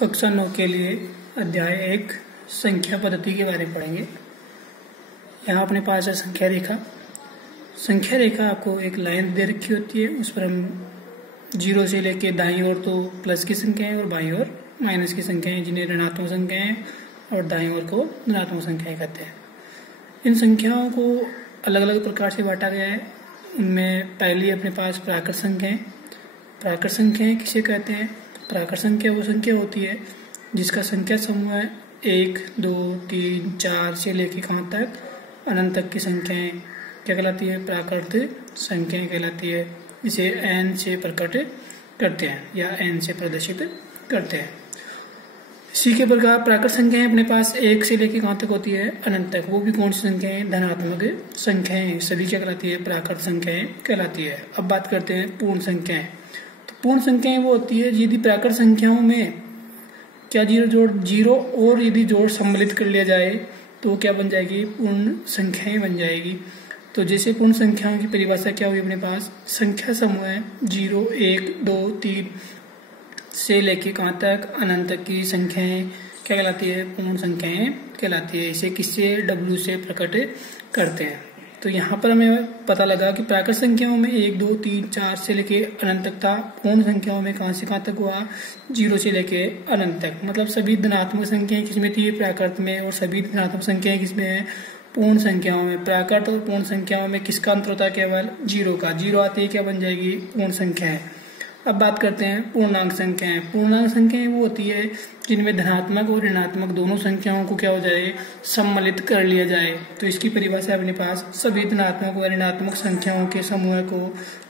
कक्षा 9 के लिए अध्याय 1 संख्या पद्धति के बारे में पढ़ेंगे। यहाँ अपने पास है संख्या रेखा। संख्या रेखा आपको एक लाइन दे रखी होती है, उस पर हम 0 से लेके दाईं ओर तो प्लस की संख्याएं और बाईं ओर माइनस की संख्याएं, जिन्हें ऋणात्मक संख्याएं, और दाईं ओर को धनात्मक संख्याएं कहते हैं। इन संख्याओं को अलग अलग प्रकार से बांटा गया है। उनमें पहली अपने पास प्राकृत संख्याएं। प्राकृत संख्याएं किसे कहते हैं? प्राकृत संख्या वो संख्या होती है जिसका संख्या समूह है 1, 2, 3, 4 से लेकर कहाँ तक अनंत तक की संख्याएं क्या कहलाती है? प्राकृत संख्याएं कहलाती है। इसे n से प्रकट करते हैं या n से प्रदर्शित करते हैं। इसी के प्रकार प्राकृत संख्याएं अपने पास 1 से लेकर कहाँ तक होती है? अनंत तक। वो भी कौन सी संख्याएं? धनात्मक संख्याएं सभी क्या कहलाती है? प्राकृत संख्याएं कहलाती है। अब बात करते हैं पूर्ण संख्याएं। तो पूर्ण संख्याएं वो होती है यदि प्राकृत संख्याओं में क्या जीरो और यदि जोड़ सम्मिलित कर लिया जाए तो क्या बन जाएगी? पूर्ण संख्याएं बन जाएगी। तो जैसे पूर्ण संख्याओं की परिभाषा क्या हुई अपने पास? संख्या समूह है 0, 1, 2, 3 से लेके कहाँ तक अनंत तक की संख्याएं क्या कहलाती है? पूर्ण संख्याएं कहलाती है। इसे किससे? W से प्रकट करते हैं। तो यहाँ पर हमें पता लगा कि प्राकृत संख्याओं में 1, 2, 3, 4 से लेके अनंत तक था। पूर्ण संख्याओं में कहाँ से कहाँ तक हुआ? 0 से लेके अनंत तक। मतलब सभी धनात्मक संख्याएं किसमें थी? प्राकृत में। और सभी धनात्मक संख्याएं किसमें है? पूर्ण संख्याओं में। प्राकृत और पूर्ण संख्याओं में किसका अंतर होता है? केवल 0 का। 0 आते ही क्या बन जाएगी? पूर्ण संख्याएं। अब बात करते हैं पूर्णांक संख्याएं। पूर्णांक संख्याएं वो होती है जिनमें धनात्मक और ऋणात्मक दोनों संख्याओं को क्या हो जाए? सम्मिलित कर लिया जाए। तो इसकी परिभाषा अपने पास सभी धनात्मक और ऋणात्मक संख्याओं के समूह को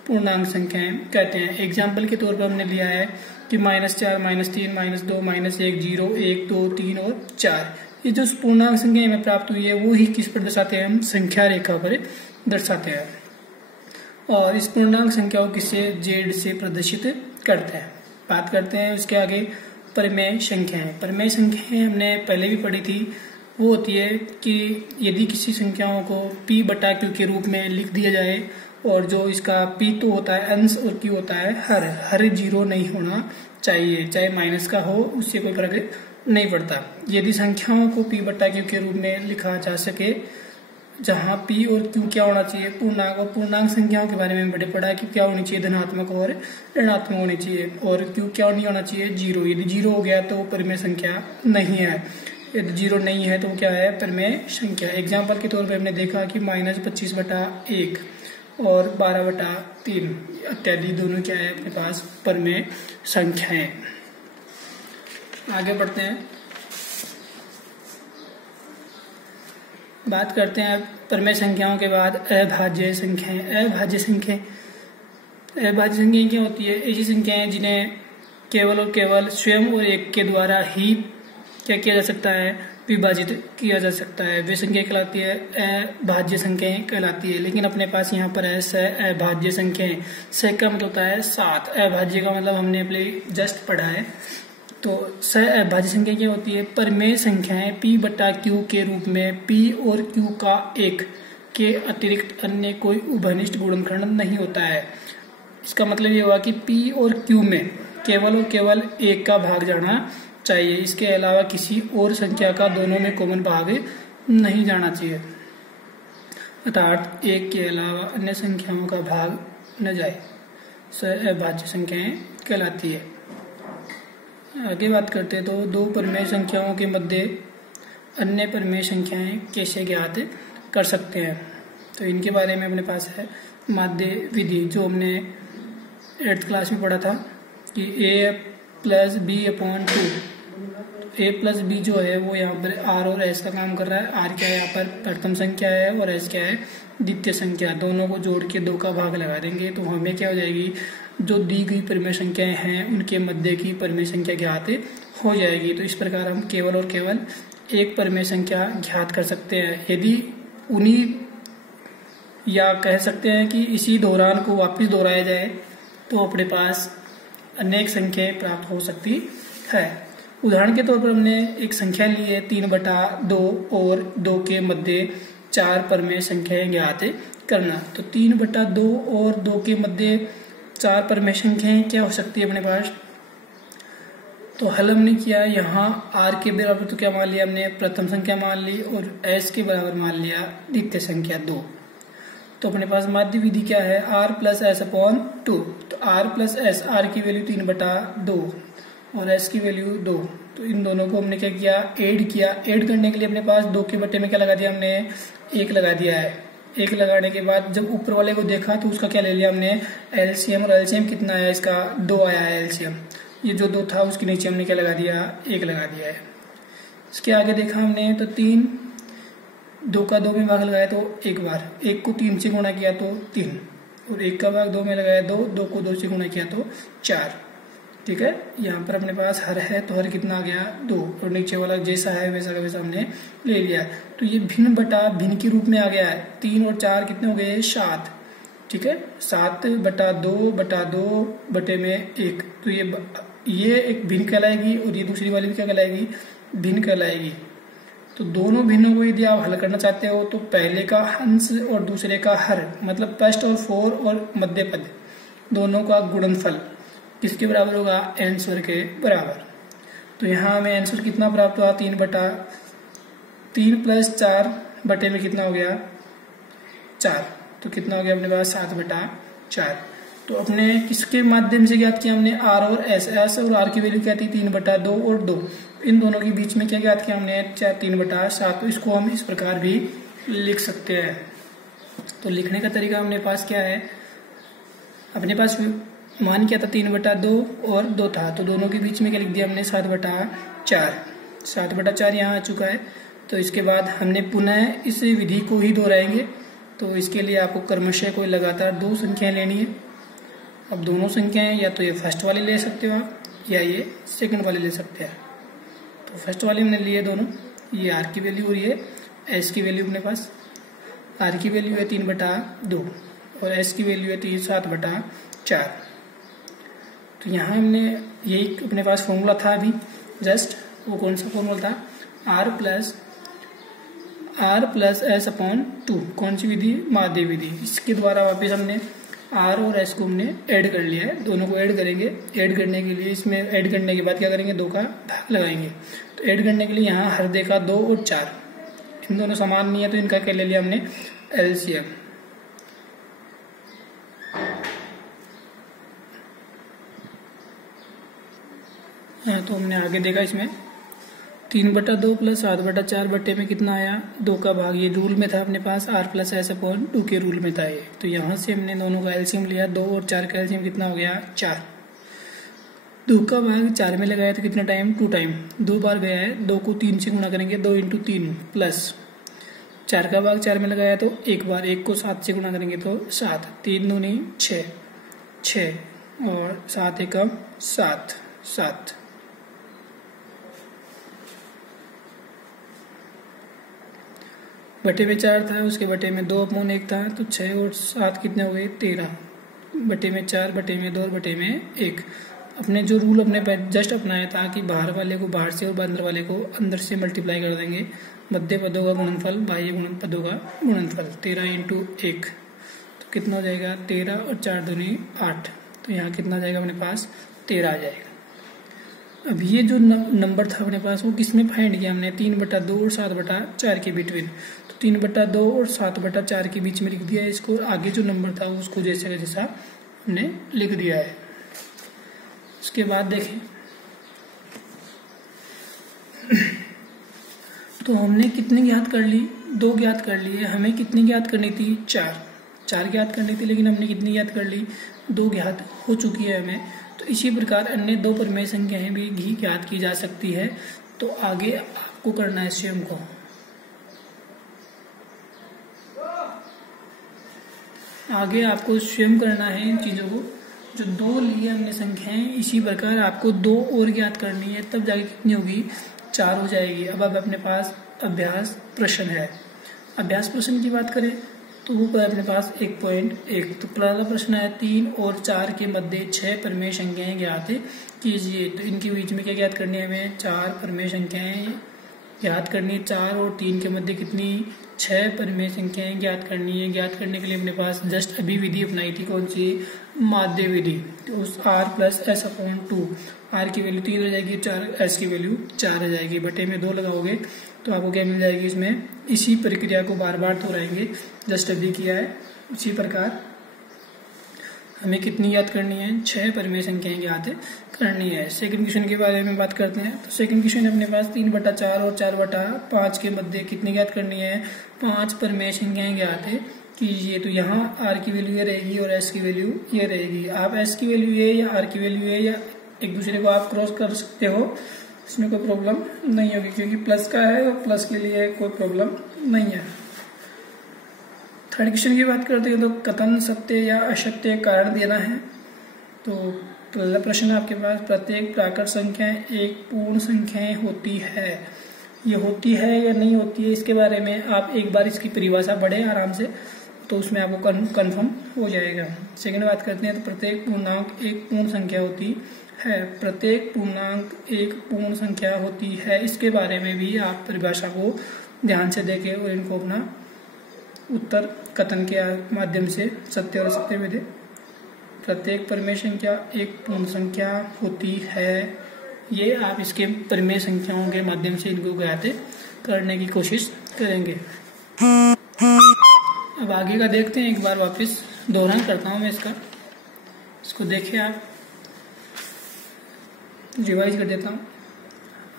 पूर्णांक संख्याएं कहते हैं। एग्जाम्पल के तौर पर हमने लिया है कि -4, -3, -2, -1, 0, 1, 2, 3 और 4। ये जो पूर्णांक संख्याएं हमें प्राप्त हुई है वो ही किस पर दर्शाते हैं? हम संख्या रेखा पर दर्शाते हैं। और इस पूर्णांक संख्या को किससे? Z से प्रदर्शित करते हैं। बात करते हैं उसके आगे परिमेय संख्याएं। परिमेय संख्याएं हमने पहले भी पढ़ी थी। वो होती है कि यदि किसी संख्याओं को P/Q के रूप में लिख दिया जाए और जो इसका P तो होता है अंश और Q होता है हर 0 नहीं होना चाहिए, चाहे माइनस का हो, उससे कोई फर्क नहीं पड़ता। यदि संख्याओं को P/Q के रूप में लिखा जा सके जहाँ P और Q क्या होना चाहिए? पूर्णांक। और पूर्णांक संख्याओं के बारे में बड़े पढ़ा कि क्या होनी चाहिए? धनात्मक और ऋणात्मक होनी चाहिए। और Q क्या नहीं होना चाहिए? 0। यदि 0 हो गया तो वो परिमेय संख्या नहीं है। यदि 0 नहीं है तो क्या है? परिमेय संख्या। एग्जाम्पल के तौर पर हमने देखा कि -25/1 और 12/3 इत्यादि दोनों क्या है अपने पास? परिमेय संख्याएं। आगे बढ़ते हैं, बात करते हैं परिमेय संख्याओं के बाद अभाज्य संख्याएं। अभाज्य संख्याएं क्या होती है? ऐसी संख्याएं जिन्हें केवल और केवल स्वयं और एक के द्वारा ही क्या किया जा सकता है? विभाजित किया जा सकता है। वे संख्या कहलाती है अभाज्य संख्याएं कहलाती है। लेकिन अपने पास यहाँ पर है सहअभाज्य संख्याएं। सह का मतलब होता है 7। अभाज्य का मतलब हमने अपने जस्ट पढ़ा है। तो सहअभाज्य संख्या क्या होती है? परिमेय संख्याएं P/Q के रूप में P और Q का 1 के अतिरिक्त अन्य कोई उभयनिष्ठ गुणनखंड नहीं होता है। इसका मतलब ये हुआ कि P और Q में केवल और केवल 1 का भाग जाना चाहिए। इसके अलावा किसी और संख्या का दोनों में कॉमन भाग नहीं जाना चाहिए, अर्थात 1 के अलावा अन्य संख्याओं का भाग न जाए। सहअभाज्य संख्याएं कहलाती है। आगे बात करते हैं तो दो परिमेय संख्याओं के मध्य अन्य परिमेय संख्याएं कैसे ज्ञात कर सकते हैं? तो इनके बारे में अपने पास है माध्य विधि, जो हमने 8th क्लास में पढ़ा था कि a+b/2। a+b जो है वो यहाँ पर r और s का काम कर रहा है। r क्या है? यहाँ पर प्रथम संख्या है और s क्या है? द्वितीय संख्या। दोनों को जोड़ के 2 का भाग लगा देंगे तो हमें क्या हो जाएगी? जो दी गई परिमेय संख्याएं हैं उनके मध्य की परिमेय संख्या ज्ञात हो जाएगी। तो इस प्रकार हम केवल और केवल एक परिमेय संख्या ज्ञात कर सकते हैं। यदि उन्हीं या कह सकते हैं कि इसी दौरान को वापस दोहराया जाए तो अपने पास अनेक संख्याएं प्राप्त हो सकती है। उदाहरण के तौर पर हमने एक संख्या ली है 3/2 और 2 के मध्य 4 परिमेय संख्याएं ज्ञात करना। तो 3/2 और 2 के मध्य 4 परिमेय संख्याएं क्या हो सकती है अपने पास? तो हल हमने किया, यहाँ r के बराबर तो क्या मान लिया हमने, प्रथम संख्या मान ली, और s के बराबर मान लिया द्वितीय संख्या 2। तो अपने पास माध्य विधि क्या है, r प्लस एस अपॉन 2। तो r प्लस एस, r की वैल्यू 3/2 और s की वैल्यू 2। तो इन दोनों को हमने क्या किया, ऐड किया। ऐड करने के लिए अपने पास 2 के बटे में क्या लगा दिया हमने, 1 लगा दिया है। 1 लगाने के बाद जब ऊपर वाले को देखा तो उसका क्या ले लिया हमने, एलसीएम, और एलसीएम कितना आया इसका, 2 आया है एलसीएम। ये जो 2 था उसके नीचे हमने क्या लगा दिया, 1 लगा दिया है। इसके आगे देखा हमने तो 3, 2 का 2 में भाग लगाया तो 1 बार, 1 को 3 से गुणा किया तो 3, और 1 का भाग 2 में लगाया 2, 2 को 2 से गुणा किया तो 4। ठीक है, यहाँ पर अपने पास हर है तो हर कितना आ गया, 2, और नीचे वाला जैसा है वैसा का वैसा हमने ले लिया। तो ये भिन्न बटा भिन्न के रूप में आ गया है। 3 और 4 कितने हो गए, 7। ठीक है, 7/2/2 बटे में 1। तो ये एक भिन्न कहलाएगी और ये दूसरी वाली भी क्या कहलाएगी, भिन्न कहलाएगी। तो दोनों भिन्नों को यदि आप हल करना चाहते हो तो पहले का अंश और दूसरे का हर, मतलब फर्स्ट और 4 और मध्य पद दोनों का गुणनफल किसके बराबर होगा, आंसर के बराबर। तो यहाँ हमें आंसर कितना प्राप्त हुआ, 3 प्लस 4 बटे में कितना हो गया, 4। तो कितना हो गया अपने पास, 7/4। तो अपने किसके माध्यम से ज्ञात किया हमने, आर और एस। एस और आर की वैल्यू क्या थी, 3/2 और 2। इन दोनों के बीच में क्या ज्ञात किया हमने, 3/7। तो इसको हम इस प्रकार भी लिख सकते हैं। तो लिखने का तरीका अपने पास क्या है, अपने पास मान क्या था, 3/2 और 2 था, तो दोनों के बीच में क्या लिख दिया हमने, 7/4। 7/4 यहाँ आ चुका है। तो इसके बाद हमने पुनः इस विधि को ही दोहराएंगे। तो इसके लिए आपको क्रमशः कोई लगातार 2 संख्याएं लेनी है। अब दोनों संख्याएं या तो ये फर्स्ट वाली ले सकते हो आप, या ये सेकंड वाली ले सकते हैं। तो फर्स्ट वाली हमने लिए दोनों, ये आर की वैल्यू और ये एस की वैल्यू। अपने पास आर की वैल्यू है 3/2 और एस की वैल्यू है 7/4। तो यहाँ हमने यही अपने पास फॉर्मूला था अभी जस्ट, वो कौन सा फॉर्मूला था, r प्लस एस अपॉन 2। कौन सी विधि, माध्य विधि। इसके द्वारा वापस हमने r और s को हमने ऐड कर लिया है। दोनों को ऐड करेंगे। ऐड करने के लिए इसमें ऐड करने के बाद क्या करेंगे, 2 का भाग लगाएंगे। तो ऐड करने के लिए यहाँ हर देखा 2 और 4, इन दोनों समान नहीं है तो इनका क्या ले लिया हमने, एलसीएम। हाँ, तो हमने आगे देखा इसमें 3/2 प्लस 7/4 बटे में कितना आया, 2 का भाग। ये रूल में था अपने पास, r प्लस एस अपॉन 2 के रूल में था ये। तो यहाँ से हमने दोनों का एलसीएम लिया, 2 और 4 का एलसीएम कितना हो गया, 4। 2 का भाग 4 में लगाया तो कितना टाइम, 2 टाइम, 2 बार गया है। 2 को 3 से गुणा करेंगे, 2 × 3 प्लस 4 का भाग 4 में लगाया तो 1 बार, 1 को 7 से गुणा करेंगे तो 7, 3 दूनी 6, 6 और 7 एकम 7, 7। बटे में 4 था, उसके बटे में 2/1 था, तो 6 और 7 कितने हो गए, 13। बटे में 4, बटे में 2 और बटे में 1। अपने जो रूल अपने जस्ट अपनाया था कि बाहर वाले को बाहर से और अंदर वाले को अंदर से मल्टीप्लाई कर देंगे। मध्य पदों का गुणनफल, बाह्य पदों का गुणनफल, 13 × 1। तो कितना हो जाएगा, 13 और 4 दूनी 8। तो यहाँ कितना आ जाएगा अपने पास, 13 आ जाएगा। अब ये जो नंबर था अपने पास वो किसमें फाइंड किया हमने, 3/2 और 7/4 के बिटवीन। तो 3/2 और 7/4 के बीच में लिख दिया है इसको। आगे जो नंबर था उसको जैसे का जैसा हमने लिख दिया है। उसके बाद देखें तो हमने कितने ज्ञात कर ली, 2 ज्ञात कर लिए। हमें कितनी ज्ञात करनी थी, 4 ज्ञात करनी थी, लेकिन हमने कितनी ज्ञात कर ली, 2 ज्ञात हो चुकी है हमें। तो इसी प्रकार अन्य 2 परिमेय संख्याएं भी ज्ञात की जा सकती है। तो आगे आपको करना है स्वयं को, आगे आपको स्वयं करना है इन चीजों को। जो 2 लिए हमने संख्याएं, इसी प्रकार आपको 2 और ज्ञात करनी है, तब जाके कितनी होगी, 4 हो जाएगी। अब अपने पास अभ्यास प्रश्न है। अभ्यास प्रश्न की बात करें तो वो अपने पास 1.1। तो पहला प्रश्न है, 3 और 4 के मध्य 6 परिमेय संख्याएं ज्ञात कीजिए। तो इनके बीच में क्या ज्ञात करनी है हमें, 4 परिमेय संख्याएं ज्ञात करनी है। 4 और 3 के मध्य कितनी, 6 परिमेय संख्याएं ज्ञात करनी है। ज्ञात करने के लिए अपने पास जस्ट अभी विधि अपनाई थी, कौन सी, माध्य विधि। तो उस r plus S upon 2, r की वैल्यू 3 रह जाएगी, 4 s की वैल्यू 4 रह जाएगी, बटे में 2 लगाओगे तो आपको क्या मिल जाएगी इसमें। इसी प्रक्रिया को बार बार दोहराएंगे, जस्ट अभी किया है। इसी प्रकार हमें कितनी याद करनी है, 6 परिमेय संख्याएं याद करनी है। सेकंड क्वेश्चन के बारे में बात करते हैं। तो सेकंड क्वेश्चन अपने पास 3/4 और 4/5 के मध्य कितनी याद करनी है, 5 परिमेय संख्याएं ज्ञात कीजिए। तो यहाँ r की वैल्यू ये रहेगी और s की वैल्यू ये रहेगी। आप s की वैल्यू ये या r की वैल्यू ये या एक दूसरे को आप क्रॉस कर सकते हो, इसमें कोई प्रॉब्लम नहीं होगी, क्योंकि प्लस का है और प्लस के लिए कोई प्रॉब्लम नहीं है। थर्ड क्वेश्चन की बात करते हैं तो कथन सत्य या असत्य कारण देना है। तो पहला प्रश्न आपके पास, प्रत्येक प्राकृत संख्या एक पूर्ण संख्याएं होती है। ये होती है या नहीं होती है, इसके बारे में आप एक बार इसकी परिभाषा पढ़ें आराम से, तो उसमें आपको कंफर्म हो जाएगा। सेकंड बात करते हैं तो प्रत्येक पूर्णांक एक पूर्ण संख्या होती है। प्रत्येक पूर्णांक एक पूर्ण संख्या होती है, इसके बारे में भी आप परिभाषा को ध्यान से देखें और इनको अपना उत्तर कथन के माध्यम से सत्य और असत्य में दे। प्रत्येक परिमेय संख्या एक पूर्ण संख्या होती है, ये आप इसके परिमेय संख्याओं के माध्यम से इनको ज्ञात करने की कोशिश करेंगे। अब आगे का देखते हैं, एक बार वापस दोहरान करता हूँ मैं इसको देखिए, आप रिवाइज कर देता हूँ।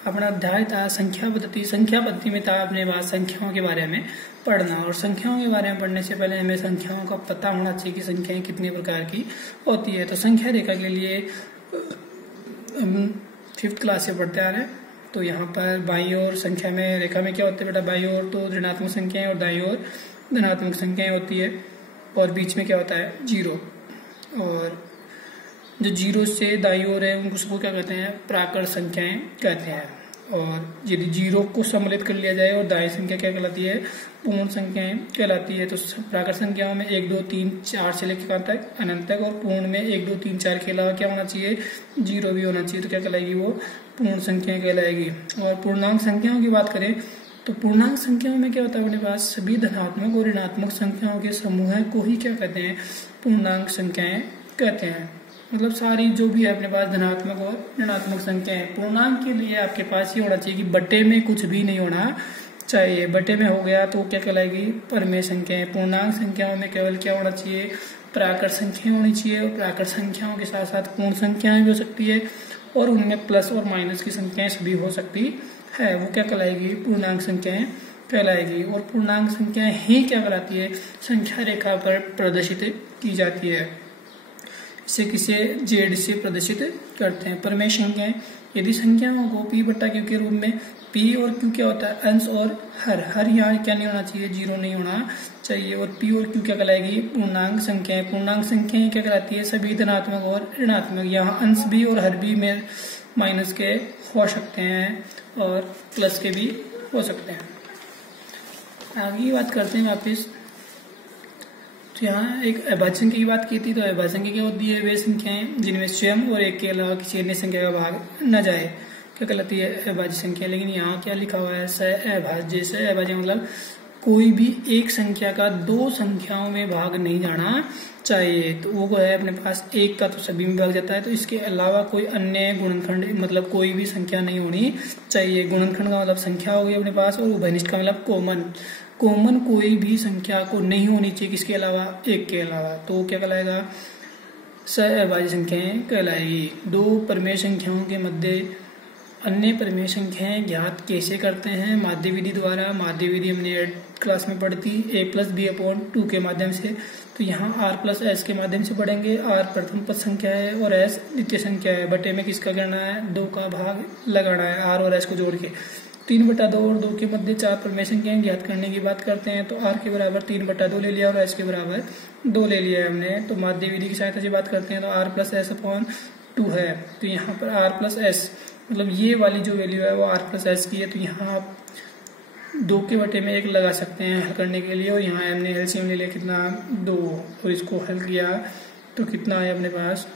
अपना अध्याय था संख्या पद्धति। संख्या पद्धति में था अपने पास संख्याओं के बारे में पढ़ना, और संख्याओं के बारे में पढ़ने से पहले हमें संख्याओं का पता होना चाहिए कि संख्याएं कितने प्रकार की होती है। तो संख्या रेखा के लिए हम 5th क्लास से पढ़ते आ रहे हैं। तो यहाँ पर बाईं ओर संख्या में रेखा में क्या होता है बेटा, बाईं ओर तो ऋणात्मक संख्याएं और दाईं ओर धनात्मक संख्याएं होती है, और बीच में क्या होता है, 0। और जो 0 से दाईं ओर है उनको सबको क्या कहते हैं, प्राकृत संख्याएं कहते हैं। और यदि 0 को सम्मिलित कर लिया जाए और दाईं संख्या क्या कहलाती है, पूर्ण संख्याएं कहलाती है। तो प्राकृत संख्याओं में 1 2 3 4 से लेकर कहाँ तक, अनंत तक, और पूर्ण में 1 2 3 4 के अलावा क्या होना चाहिए, 0 भी होना चाहिए। तो क्या कहलाएगी, वो पूर्ण संख्याएं कहलाएगी। और पूर्णांक संख्याओं की बात करें तो पूर्णांक संख्याओं में क्या होता है अपने पास, सभी धनात्मक और ऋणात्मक संख्याओं के समूह को ही क्या कहते हैं, पूर्णांक संख्याएं कहते हैं। मतलब सारी जो भी है अपने पास धनात्मक और ऋणात्मक संख्याएं। पूर्णांक के लिए आपके पास ये होना चाहिए कि बटे में कुछ भी नहीं होना चाहिए। बटे में हो गया तो क्या कहलाएगी, परिमेय संख्याएं। पूर्णांक संख्याओं में केवल क्या होना चाहिए, प्राकृत संख्याएं होनी चाहिए, और प्राकृत संख्याओं के साथ साथ पूर्ण संख्याएं भी हो सकती है, और उनमें प्लस और माइनस की संख्याएं सभी हो सकती है। वो क्या कहलाएगी, पूर्णांक संख्याएं कहलाएगी। और पूर्णांक संख्याएं ही क्या कहलाती है, संख्या रेखा पर प्रदर्शित की जाती है। इसे किसे जेड से प्रदर्शित करते हैं। परिमेय संख्याएं, यदि संख्याओं को p/q के रूप में, p और q क्या होता है, अंश और हर यहाँ क्या नहीं होना चाहिए, 0 नहीं होना चाहिए। और p और q क्या कहलाएगी, पूर्णांक संख्याएं। पूर्णांक संख्याएं क्या कहलाती है, सभी धनात्मक और ऋणात्मक। यहाँ अंश भी और हर भी में माइनस के हो सकते हैं और प्लस के भी हो सकते हैं। आगे बात करते हैं वापिस। तो यहाँ एक अभाज्य संख्या की बात की थी। तो अभाज्य संख्या क्या होती है, वे संख्याएं जिनमें स्वयं और एक के अलावा किसी अन्य संख्या का भाग न जाए, क्या कहलाती है, अभाज्य संख्या। लेकिन यहाँ क्या लिखा हुआ है, स अभाज्य। स अभाज्य मतलब कोई भी एक संख्या का 2 संख्याओं में भाग नहीं जाना चाहिए। तो वो है अपने पास 1 का तो सभी में भाग जाता है, तो इसके अलावा कोई अन्य गुणनखंड मतलब कोई भी संख्या नहीं होनी चाहिए। गुणनखंड का मतलब संख्या होगी अपने पास, और उभयनिष्ठ का मतलब कॉमन कोई भी संख्या को नहीं होनी चाहिए किसके अलावा, 1 के अलावा। तो क्या कहलाएगा, स अभाज्य संख्याएं कहलाएगी। 2 परिमेय संख्याओं के मध्य अन्य परिमेय संख्याएं ज्ञात कैसे करते हैं, माध्य विधि द्वारा। माध्य विधि हमने 8th क्लास में पढ़ी थी, a+b/2 के माध्यम से। तो यहाँ r+s के माध्यम से पढ़ेंगे। r प्रथम पद संख्या है और s द्वितीय संख्या है। बटे में किसका करना है, 2 का भाग लगाना है, r और s को जोड़ के। 3/2 और 2 के मध्य 4 परिमेय संख्याएं ज्ञात करने की बात करते हैं। तो r के बराबर 3/2 ले लिया और s के बराबर 2 ले लिया है हमने। तो माध्य विधि की सहायता से बात करते हैं तो r+s/2 है। तो यहाँ पर r+s मतलब ये वाली जो वैल्यू है वो r+s की है। तो यहाँ आप 2 के बटे में 1 लगा सकते हैं हल करने के लिए, और यहाँ हमने एलसीएम ले लिया कितना, 2, और इसको हल किया तो कितना है अपने पास,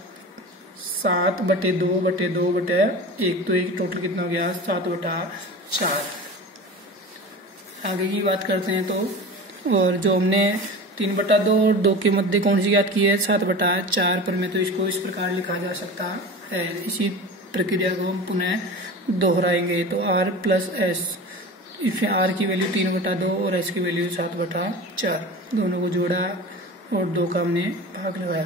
7/2/2/1। तो एक टोटल कितना हो गया, 7/4। आगे की बात करते हैं तो, और जो हमने 3/2 और 2 के मध्य कौन सी ज्ञात की है 7/4 पर में, तो इसको इस प्रकार लिखा जा सकता है। इसी प्रक्रिया को हम पुनः दोहराएंगे तो r प्लस एस, इसमें r की वैल्यू 3/2 और s की वैल्यू 7/4, दोनों को जोड़ा और 2 का हमने भाग लगाया,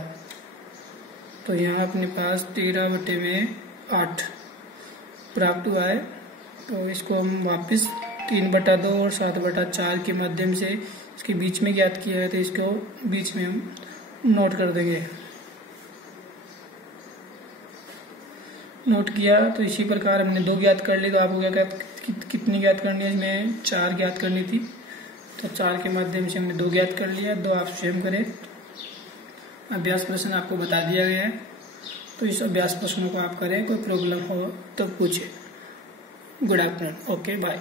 तो यहाँ अपने पास 13/8 प्राप्त हुआ है। तो इसको हम वापस 3/2 और 7/4 के माध्यम से इसके बीच में ज्ञात किया है, तो इसको बीच में हम नोट कर देंगे। नोट किया तो इसी प्रकार हमने 2 ज्ञात कर ली, तो आपको क्या कितनी ज्ञात करनी है, इसमें 4 ज्ञात करनी थी, तो 4 के माध्यम से हमने 2 ज्ञात कर लिया, 2 आप स्वयं करें। अभ्यास प्रश्न आपको बता दिया गया है, तो इस अभ्यास प्रश्नों को आप करें, कोई प्रॉब्लम हो तो पूछे। Good afternoon, okay bye.